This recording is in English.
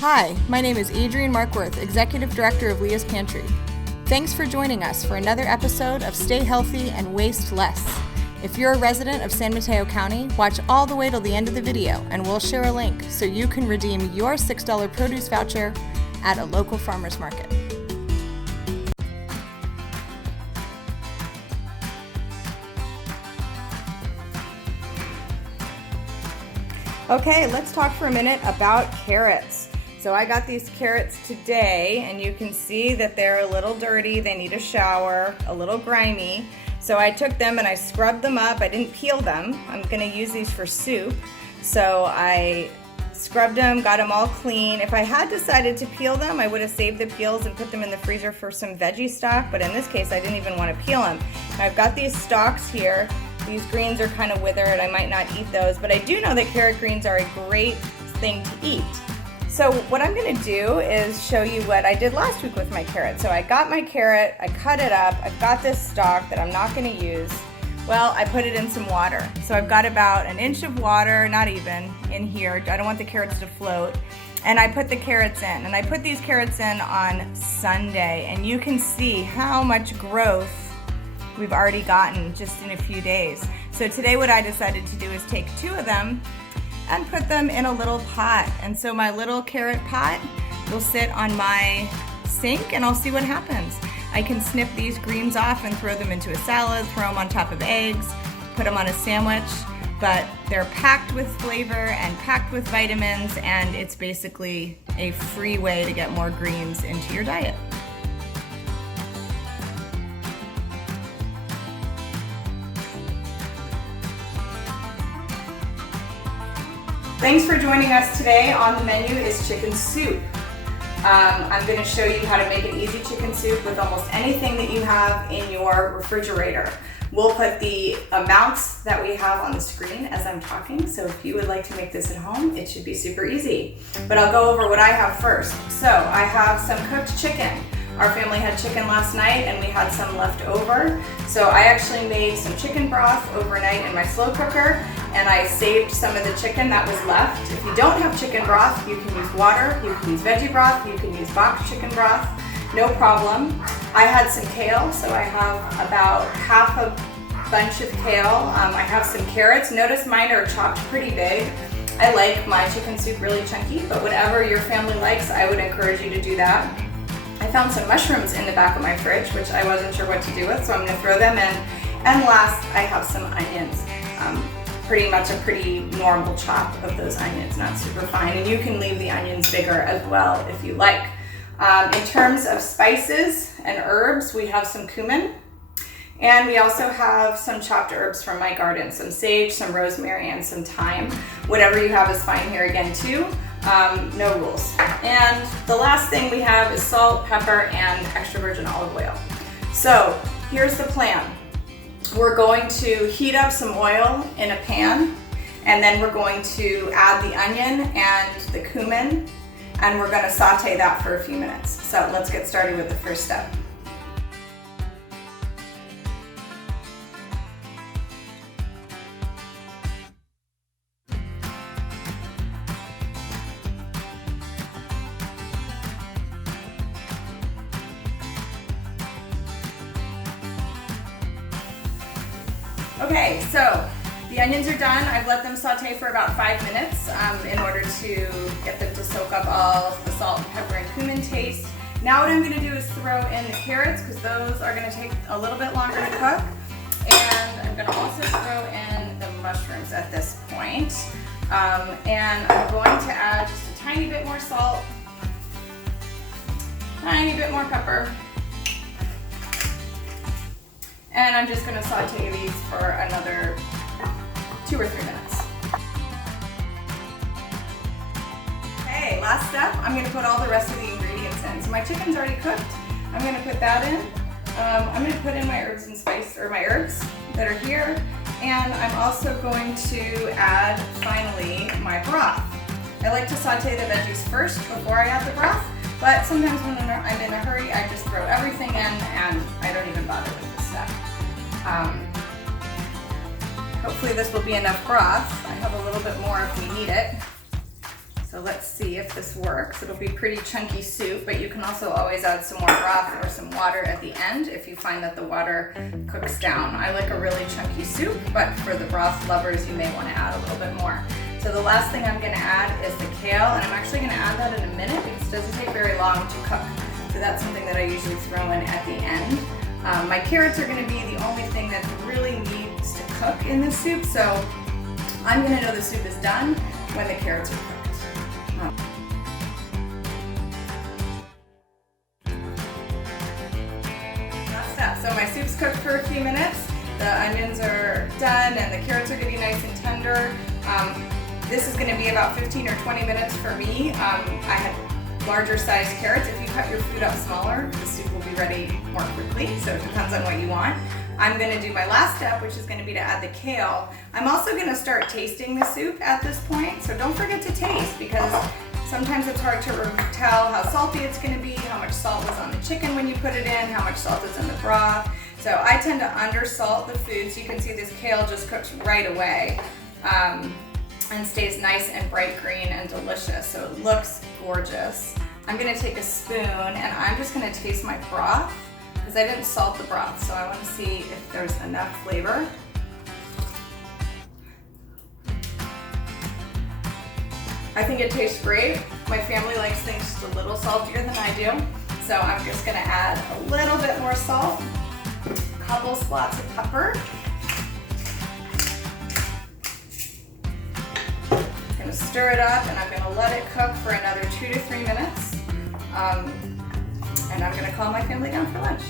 Hi, my name is Adrienne Markworth, Executive Director of Leah's Pantry. Thanks for joining us for another episode of Stay Healthy and Waste Less. If you're a resident of San Mateo County, watch all the way till the end of the video and we'll share a link so you can redeem your $6 produce voucher at a local farmer's market. Okay, let's talk for a minute about carrots. So I got these carrots today and you can see that they're a little dirty, they need a shower, a little grimy. So I took them and I scrubbed them up. I didn't peel them. I'm gonna use these for soup. So I scrubbed them, got them all clean. If I had decided to peel them, I would have saved the peels and put them in the freezer for some veggie stock, but in this case I didn't even want to peel them. I've got these stalks here. These greens are kind of withered. I might not eat those, but I do know that carrot greens are a great thing to eat. So what I'm gonna do is show you what I did last week with my carrot. So I got my carrot, I cut it up, I've got this stalk that I'm not gonna use. Well, I put it in some water. So I've got about an inch of water, not even, in here. I don't want the carrots to float. And I put the carrots in. And I put these carrots in on Sunday. And you can see how much growth we've already gotten just in a few days. So today what I decided to do is take 2 of them and put them in a little pot. And so my little carrot pot will sit on my sink and I'll see what happens. I can snip these greens off and throw them into a salad, throw them on top of eggs, put them on a sandwich, but they're packed with flavor and packed with vitamins, and it's basically a free way to get more greens into your diet. Thanks for joining us today. On the menu is chicken soup. I'm going to show you how to make an easy chicken soup with almost anything that you have in your refrigerator. We'll put the amounts that we have on the screen as I'm talking, so if you would like to make this at home, it should be super easy. But I'll go over what I have first. So I have some cooked chicken. Our family had chicken last night and we had some left over. So I actually made some chicken broth overnight in my slow cooker and I saved some of the chicken that was left. If you don't have chicken broth, you can use water, you can use veggie broth, you can use boxed chicken broth, no problem. I had some kale, so I have about half a bunch of kale. I have some carrots. Notice mine are chopped pretty big. I like my chicken soup really chunky, but whatever your family likes, I would encourage you to do that. I found some mushrooms in the back of my fridge, which I wasn't sure what to do with, so I'm gonna throw them in. And last, I have some onions. Pretty much a pretty normal chop of those onions, not super fine. And you can leave the onions bigger as well if you like. In terms of spices and herbs, we have some cumin. And we also have some chopped herbs from my garden, some sage, some rosemary, and some thyme. Whatever you have is fine here again too. No rules. And the last thing we have is salt, pepper, and extra virgin olive oil. So here's the plan. We're going to heat up some oil in a pan, and then we're going to add the onion and the cumin, and we're gonna saute that for a few minutes. So let's get started with the first step. Okay, so the onions are done. I've let them saute for about 5 minutes in order to get them to soak up all the salt and pepper and cumin taste. Now what I'm gonna do is throw in the carrots because those are gonna take a little bit longer to cook. And I'm gonna also throw in the mushrooms at this point. And I'm going to add just a tiny bit more salt, tiny bit more pepper. And I'm just gonna saute these for another 2 or 3 minutes. Okay, last step, I'm gonna put all the rest of the ingredients in. So my chicken's already cooked. I'm gonna put that in. I'm gonna put in my herbs and spice, or my herbs that are here. And I'm also going to add, finally, my broth. I like to saute the veggies first before I add the broth, but sometimes when I'm in a hurry, I just throw everything in and I don't even bother with this step. Hopefully this will be enough broth. I have a little bit more if we need it. So So let's see if this works. It'll be pretty chunky soup, but you can also always add some more broth or some water at the end if you find that the water cooks down. I like a really chunky soup, but for the broth lovers, you may want to add a little bit more. So the last thing I'm going to add is the kale, and I'm actually going to add that in a minute because it doesn't take very long to cook. So that's something that I usually throw in at the end. My carrots are going to be the only thing that really needs to cook in this soup, so I'm going to know the soup is done when the carrots are cooked. Last step. So my soup's cooked for a few minutes. The onions are done and the carrots are getting nice and tender. This is going to be about 15 or 20 minutes for me. I had larger sized carrots. If you cut your food up smaller, the soup will be ready more quickly, so it depends on what you want. I'm going to do my last step, which is going to be to add the kale. I'm also going to start tasting the soup at this point, so don't forget to taste because sometimes it's hard to tell how salty it's going to be, how much salt was on the chicken when you put it in, how much salt is in the broth. So I tend to undersalt the food, so you can see this kale just cooks right away. And stays nice and bright green and delicious, so it looks gorgeous. I'm gonna take a spoon and I'm just gonna taste my broth because I didn't salt the broth, so I want to see if there's enough flavor. I think it tastes great. My family likes things just a little saltier than I do, so I'm just gonna add a little bit more salt, a couple spots of pepper. Stir it up and I'm going to let it cook for another 2 to 3 minutes and I'm going to call my family down for lunch.